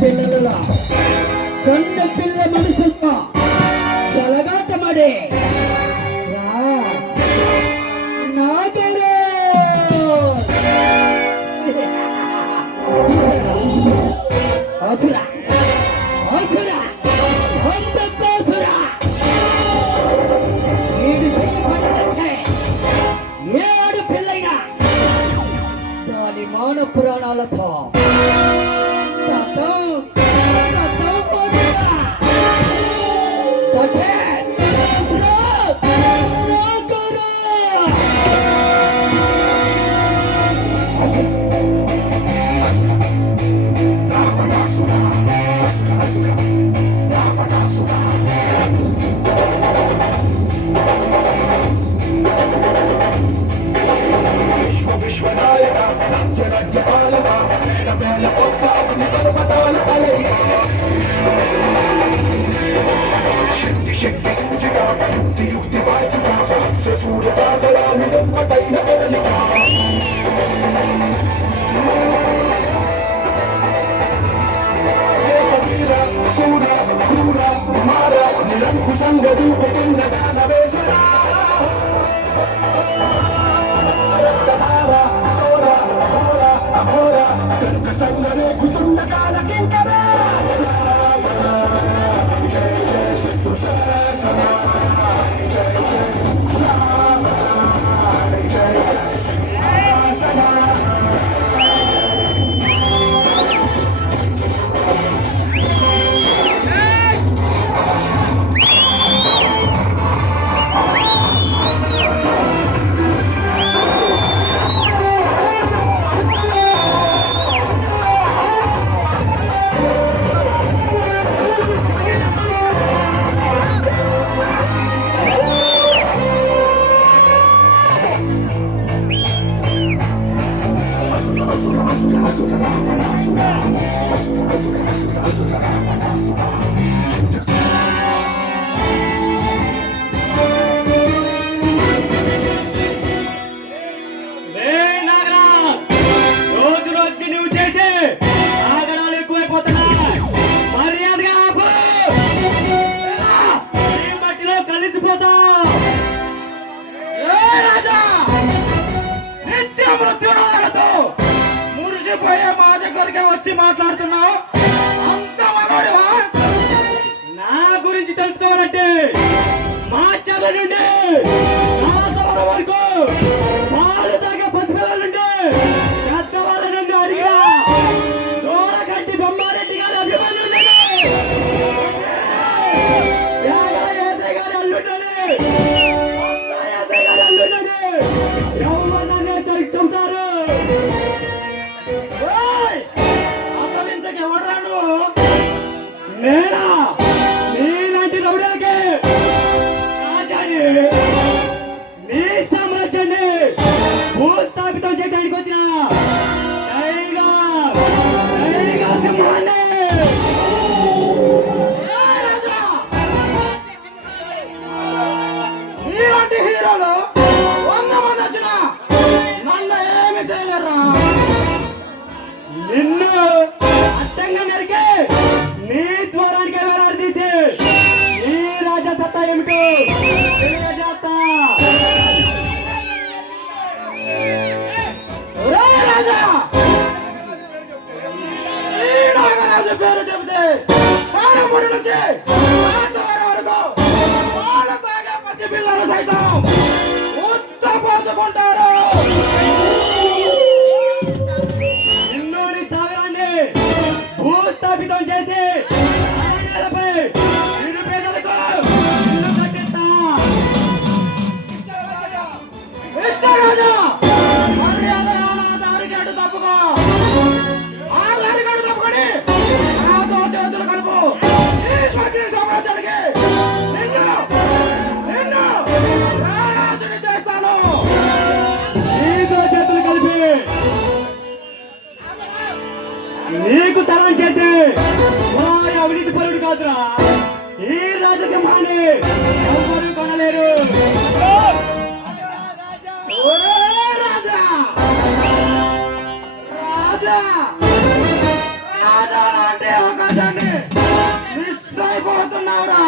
పిల్లల కన్న పిల్ల మనసుతో చలగాటమడే అసురా అసురా అంతకోసురా ఏ ఆడు పిల్లైనా దాని మాన పురాణాలతో మా దగ్గరికి వచ్చి మాట్లాడుతున్నావు. అంత మగాడివా? నా గురించి తెలుసుకోవాలంటే మా చెల్ల నుండి నా తల వరకు పాలు తాగే పసిపిల్లల నుండి పెద్దవాళ్ళ నుండి అడిగిన చోడగట్టి బొమ్మారెడ్డి గారి అభిమానులు గారి అల్లుండని ఎవరన్నా చెబుతారు. అసలు ఇంతకు ఎవడరా నువ్వు? నేనా? నీలాంటి రౌడీలకి రాజాని నీ సామ్రాజ్యాన్ని భూస్థాపితం చేయడానికి వచ్చిన టైగర్ సింహాన్ని. నీలాంటి హీరోలు 100 మంది వచ్చిన నన్ను ఏమి చేయలేరా? నిన్ను అడ్డంగా నరికి నీ ద్వారానికి వేలాడదీసి ఈ రాజా సత్తా ఏమిటో తెలియజేస్తా. రాజా ఈ నాగరాజు పేరు చెబితే పాలమూడి నుంచి వరకు పాలు తాగే పసిపిల్లలు సైతం ఉచ్చపోసుకుంటారు. భూస్థాపితం చేసి నిరుపేదలకు ఇల్లు కట్టిస్తా. కృష్ణరాజా మర్యాదగా నా దారికి అడ్డు తప్పుకో. ఆ దారికి అడ్డు తప్పుకొని నాతో చేతులు కలుపు. ఈ స్వకీయ సామ్రాజ్యానికి నిన్ను రాజుని చేస్తాను. నీతో చేతులు కలిపి నీకు సలాం చేసి అవినీతి పరుడు కాదురా ఈ రాజసింహాన్ని ఎవరు కొనలేరు. రాజా రాజా లాంటి అవకాశాన్ని మిస్ అయిపోతున్నావురా.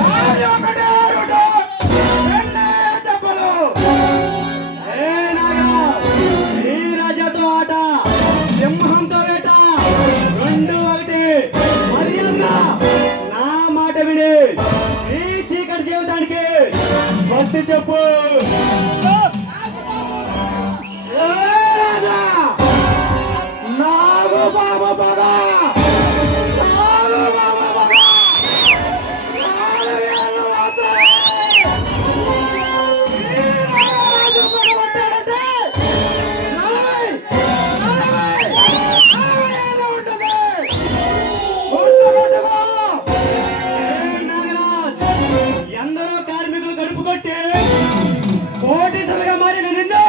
నాది ఒకటే అరుడు, రెండే దెబ్బలు. ఏ నాగా, ఈ రాజాతో ఆట, సింహంతో వేట, 2-1. మరి అన్నా, నా మాట విని ఈ చీకటి జీవితానికి పట్టు చెప్పు. ఏ రాజా, నాగు బాబు పగ, నాగు బాబు పగ, 4 వేళ్ళు మాత్రమే. ఈ నాగరాజు పగబట్టాడంటే 40 ఏళ్ళు ఉంటుంది. గుర్తుపెట్టుకో. ఏ నాగరాజ్, ఎందరో కార్మికులు గడుపు కొట్టి కోటీశ్వరుగా మారిన నిన్ను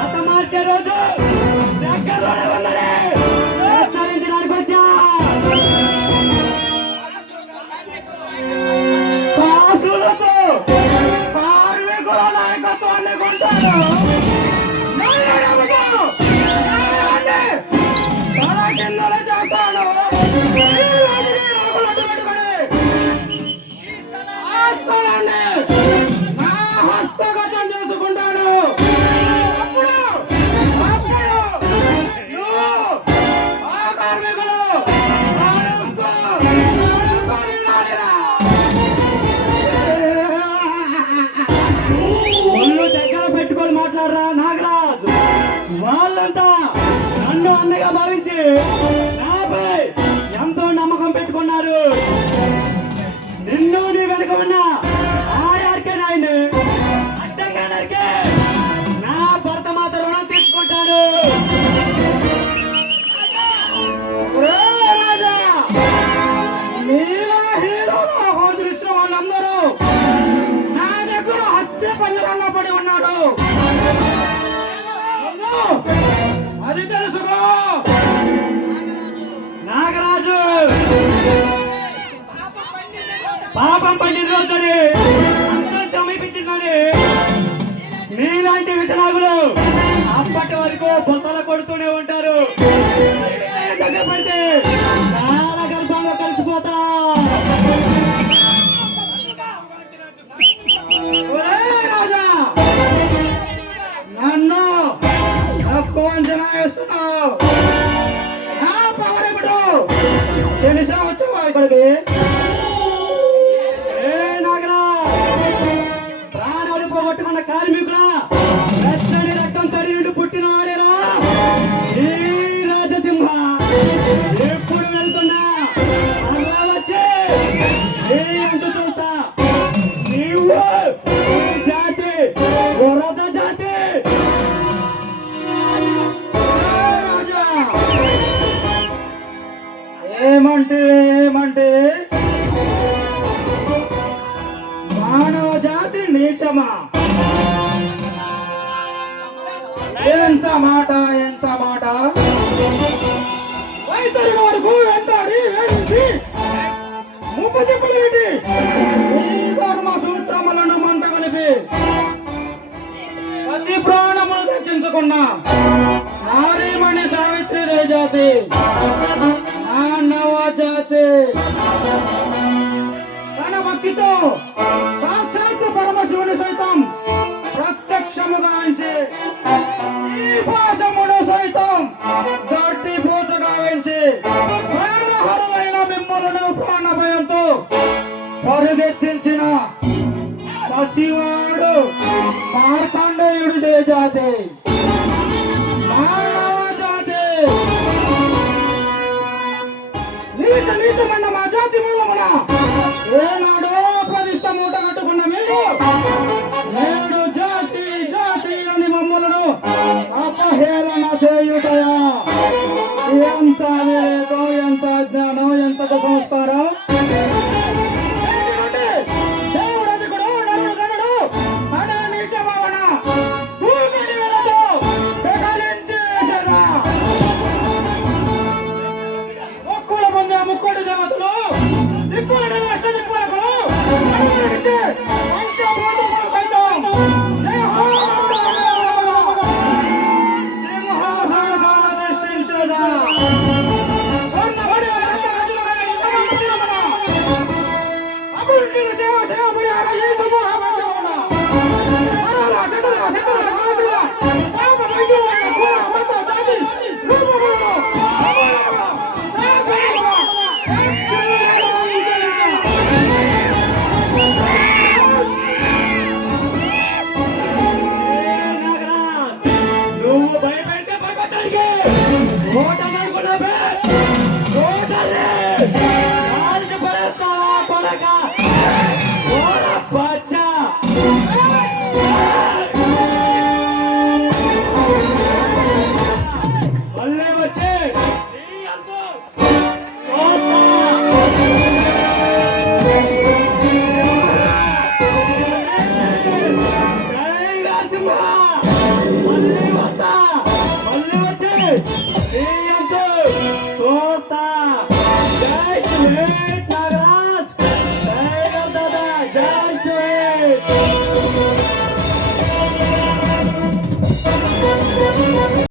హతమార్చే రోజు దగ్గరలోనే ఉన్నది. హెచ్చరించడానికి వచ్చా. కాసులతో కార్మికుల నాయకత్వాన్ని కొంటాడు. నల్లడబ్బుతో నాయకుడిని తలకిందులు చేస్తాడు. ఈ రాజుని రోగులు అడ్డుపెట్టుకొని ఆ స్థలాన్ని నా హస్తగతం చేసుకుంటాను. అప్పుడు నువ్వు ఆ కార్మికులు ఒళ్ళు దగ్గర పెట్టుకొని మాట్లాడరా నాగరాజు. వాళ్ళంతా నన్ను అన్నగా భావించి నాపై ఎంతో నమ్మకం పెట్టుకున్నారు. నిన్ను నీ వెనుక ఉన్న ఆర్కే నాయుడు అడ్డంగా నరికే నా భర్త మాత రుణం తీసుకుంటాను. ఒరే రాజా, నీలా హీరోలో హోజులు ఇచ్చిన వాళ్ళందరూ నా దగ్గర హస్త పంజరంలో పడి ఉన్నారు. అది తెలుసుకో నాగరాజు. పాపం పండిన రోజుని అంతా సమీపించిందని నీలాంటి విషనాగులు అప్పటి వరకు బొసల కొడుతూనే ఉంటారు. దగ్గర పడితే చాలా గర్భంగా కలిసిపోతా. ఒరే రాజా, నన్ను తక్కువ అంచనా వేస్తున్నావు. నా పవర్ ఇప్పుడు తెలిసా వచ్చావా ఇక్కడికి? ప్రాణాలు పోగొట్టుకున్న కార్మికుల వెచ్చని రక్తం తడి నుండి పుట్టిన వాడేరా ఈ రాజసింహ. ఎప్పుడు వెళ్తున్నా అలా వచ్చి అంత చూస్తా. నీవు ఈ జాతి వరద జాతి. రాజా, ఏమంటే మానవ జాతి నీచమా? ఎంత మాట, ఎంత మాట. వైతరుల వరకు వెంటాడి వేధించి ముప్పు తిప్పులు పెట్టి ఈ ధర్మ సూత్రములను మంట కలిపి ప్రతి ప్రాణములు దక్కించుకున్న నారీమణి సావిత్రి జాతి, మానవ జాతి తన భక్తితో సాక్షాత్ పరమశివుని సైతం ప్రత్యక్షముగా గావించి ఈ భాషమును సైతం గట్టి పూజ గావించి ప్రాణహరులైన మిమ్మలను ప్రాణ భయంతో పరుగెత్తించిన శశివాడు మార్కండేయుడి జాతి, మానవ జాతి. నీచమైన మా జాతి మూలమున ఏనాడో ప్రతిష్ట మూట కట్టుకున్న మీరు నేడు జాతి అని మమ్మలను అపహేళన చేయుటయా? ఎంత వివేకం, ఎంత అజ్ఞానం, ఎంత సంస్కారం. దేవుడు అధికుడు, నరుడు ధనుడు అనే నీచ భావన పూకటి వేళతో పెకలించి వేసేదా? ఒక్కుల పొందే ముక్కోడి దేవతలు, దిక్కులను అష్ట దిక్కులకు పంచభూతములు సైతం సింహాసన దృష్టించి నీ అంతు చూస్తా